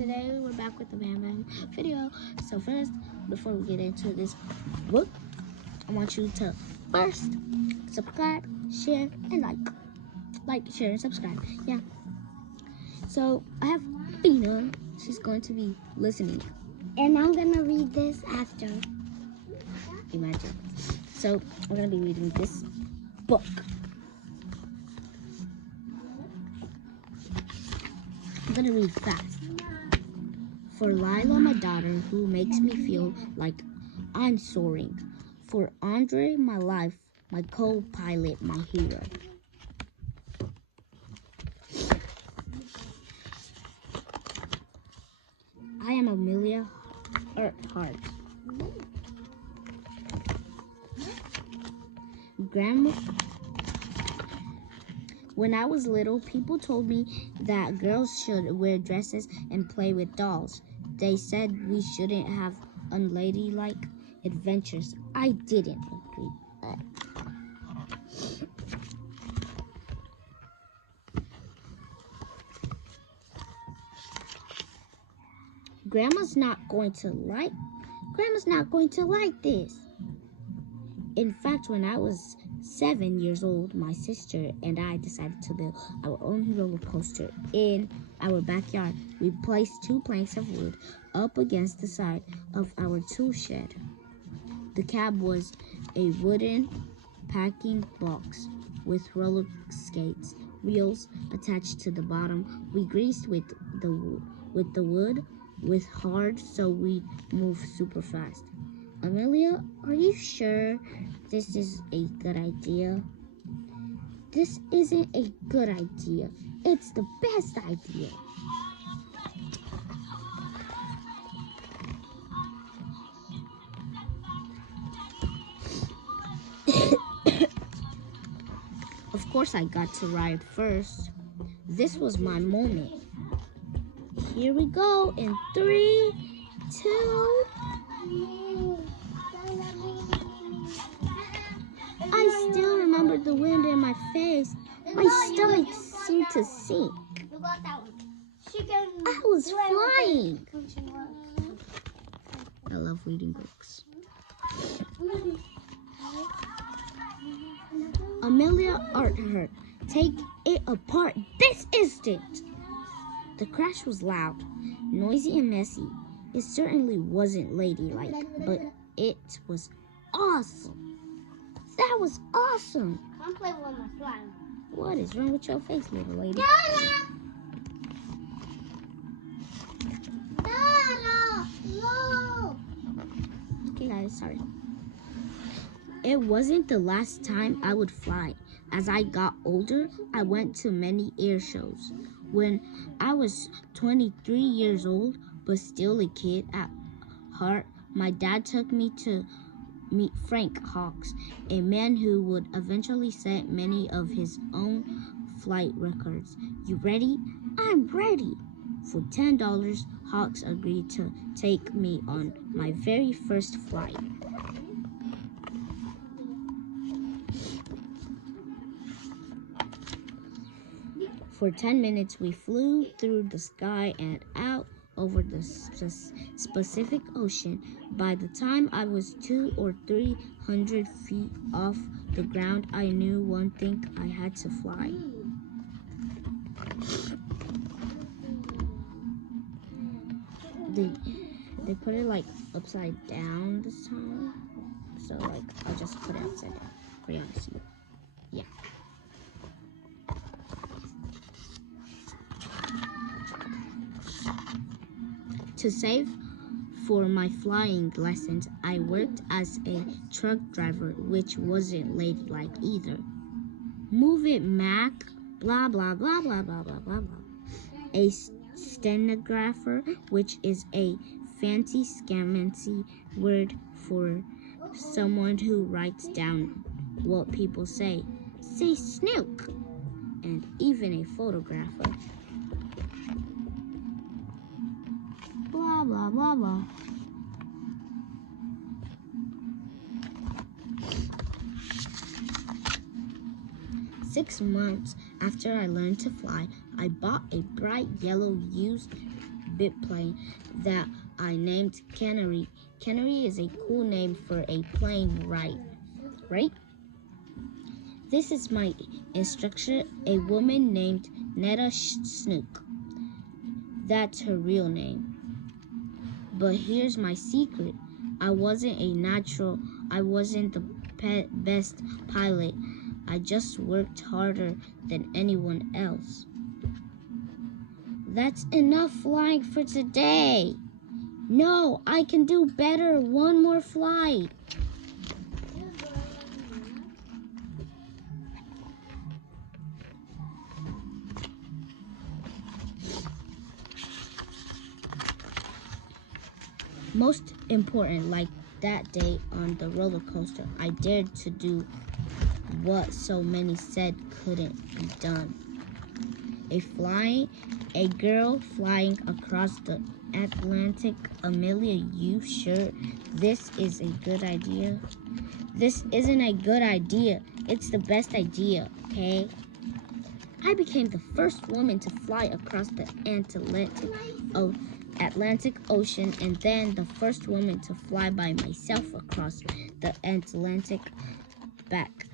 today we're back with the Bam Bam video. So first, before we get into this book, I want you to first subscribe, share, and like, share, and subscribe. Yeah. So I have Bina. She's going to be listening, and I'm gonna read this after. Imagine. So we're gonna be reading this book. I'm gonna read fast. For Lila, my daughter, who makes me feel like I'm soaring. For Andre, my life, my co-pilot, my hero. I am Amelia Earhart. Grandma. When I was little, people told me that girls should wear dresses and play with dolls. They said we shouldn't have unladylike adventures. I didn't agree. Grandma's not going to like this. In fact, when I was 7 years old, my sister and I decided to build our own roller coaster in our backyard. We placed 2 planks of wood up against the side of our tool shed. The cab was a wooden packing box with roller skates wheels attached to the bottom. We greased with the wood with hard so we'd move super fast. Amelia, are you sure this is a good idea? This isn't a good idea. It's the best idea. Of course, I got to ride first. This was my moment. Here we go in 3, 2. I still remember the wind in my face. My stomach seemed to sink. I was flying. I love reading books. Amelia Earhart, take it apart this instant. The crash was loud, noisy, and messy. It certainly wasn't ladylike, but it was awesome. That was awesome. I'm playing with my slime. What is wrong with your face, little lady? No. Okay, guys, sorry. It wasn't the last time I would fly. As I got older, I went to many air shows. When I was 23 years old, but still a kid at heart, my dad took me to meet Frank Hawks, a man who would eventually set many of his own flight records. You ready? I'm ready. For $10, Hawks agreed to take me on my very first flight. For 10 minutes, we flew through the sky and out over the Pacific Ocean. By the time I was 200 or 300 feet off the ground, I knew one thing: I had to fly. They put it like upside down this time, so like I'll just put it upside down for y'all to see. Yeah. To save for my flying lessons, I worked as a truck driver, which wasn't ladylike either. Move it, Mac. Blah, blah, blah, blah, blah, blah, blah, blah. A stenographer, which is a fancy scamancy word for someone who writes down what people say. Say snook. And even a photographer. Blah, blah, blah, blah. Six months after I learned to fly, I bought a bright yellow used biplane that I named Canary. Canary is a cool name for a plane, right? This is my instructor, a woman named Netta Snook. That's her real name. But here's my secret. I wasn't the best pilot. I just worked harder than anyone else. That's enough flying for today. No, I can do better. One more flight. Most important, like that day on the roller coaster, I dared to do what so many said couldn't be done. A girl flying across the Atlantic. Amelia, you sure this is a good idea? This isn't a good idea. It's the best idea, okay? I became the first woman to fly across the Atlantic Ocean, and then the first woman to fly by myself across the Atlantic. Back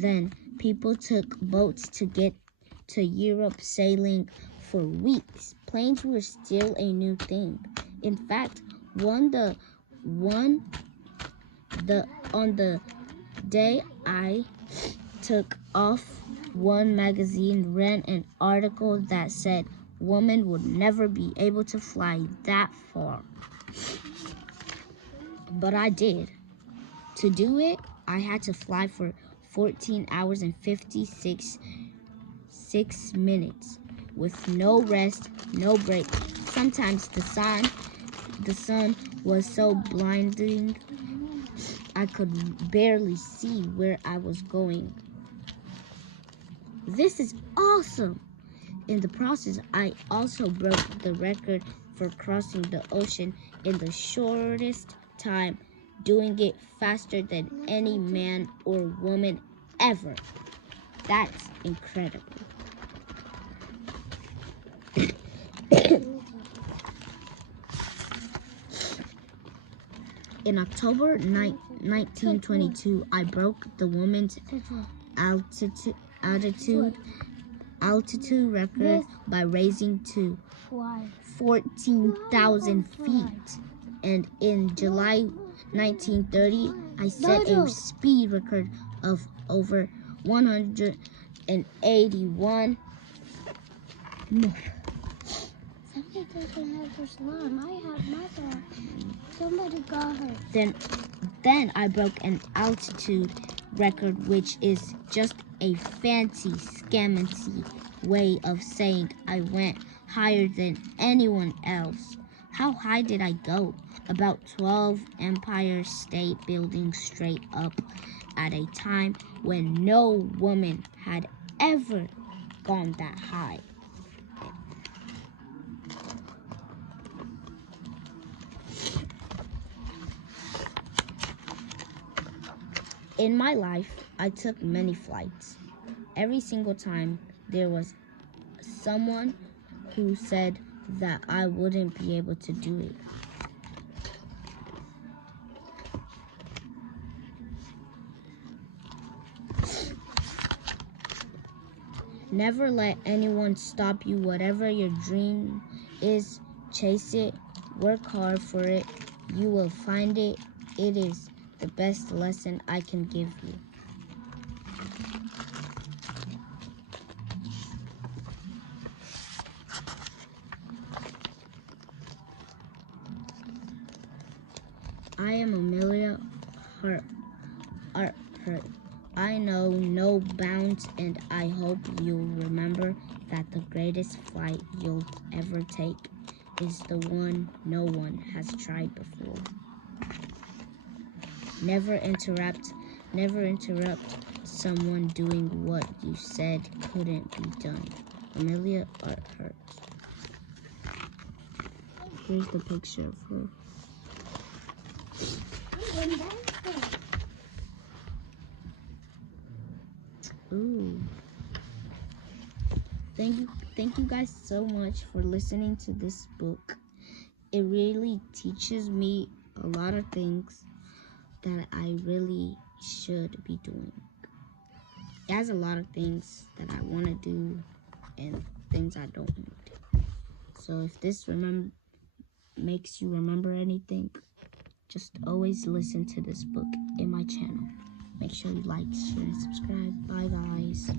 then, people took boats to get to Europe, sailing for weeks. Planes were still a new thing. In fact, on the day I took off, one magazine ran an article that said women would never be able to fly that far. But I did. To do it, I had to fly for 14 hours and 56 minutes with no rest, no break. Sometimes the sun was so blinding I could barely see where I was going. This is awesome! In the process, I also broke the record for crossing the ocean in the shortest time, doing it faster than any man or woman ever. That's incredible. In October 1922, I broke the women's altitude record by raising to 14,000 feet. And in July 1930, I set a speed record of over 181. Somebody doesn't have her slime. I have my slime. Somebody got her. Then I broke an altitude record, which is just a fancy, scammy way of saying I went higher than anyone else. How high did I go? About 12 Empire State Buildings straight up at a time when no woman had ever gone that high. In my life, I took many flights. Every single time, there was someone who said that I wouldn't be able to do it. Never let anyone stop you. Whatever your dream is, chase it, work hard for it. You will find it. It is the best lesson I can give you. I am Amelia Earhart. I know no bounds, and I hope you'll remember that the greatest flight you'll ever take is the one no one has tried before. Never interrupt someone doing what you said couldn't be done. Amelia Earhart. Here's the picture of her. Ooh. Thank you. thank you guys so much for listening to this book. It really teaches me a lot of things that I really should be doing. It has a lot of things that I want to do and things I don't want to do. So if this makes you remember anything, just always listen to this book in my channel. Make sure you like, share, and subscribe. Bye, guys.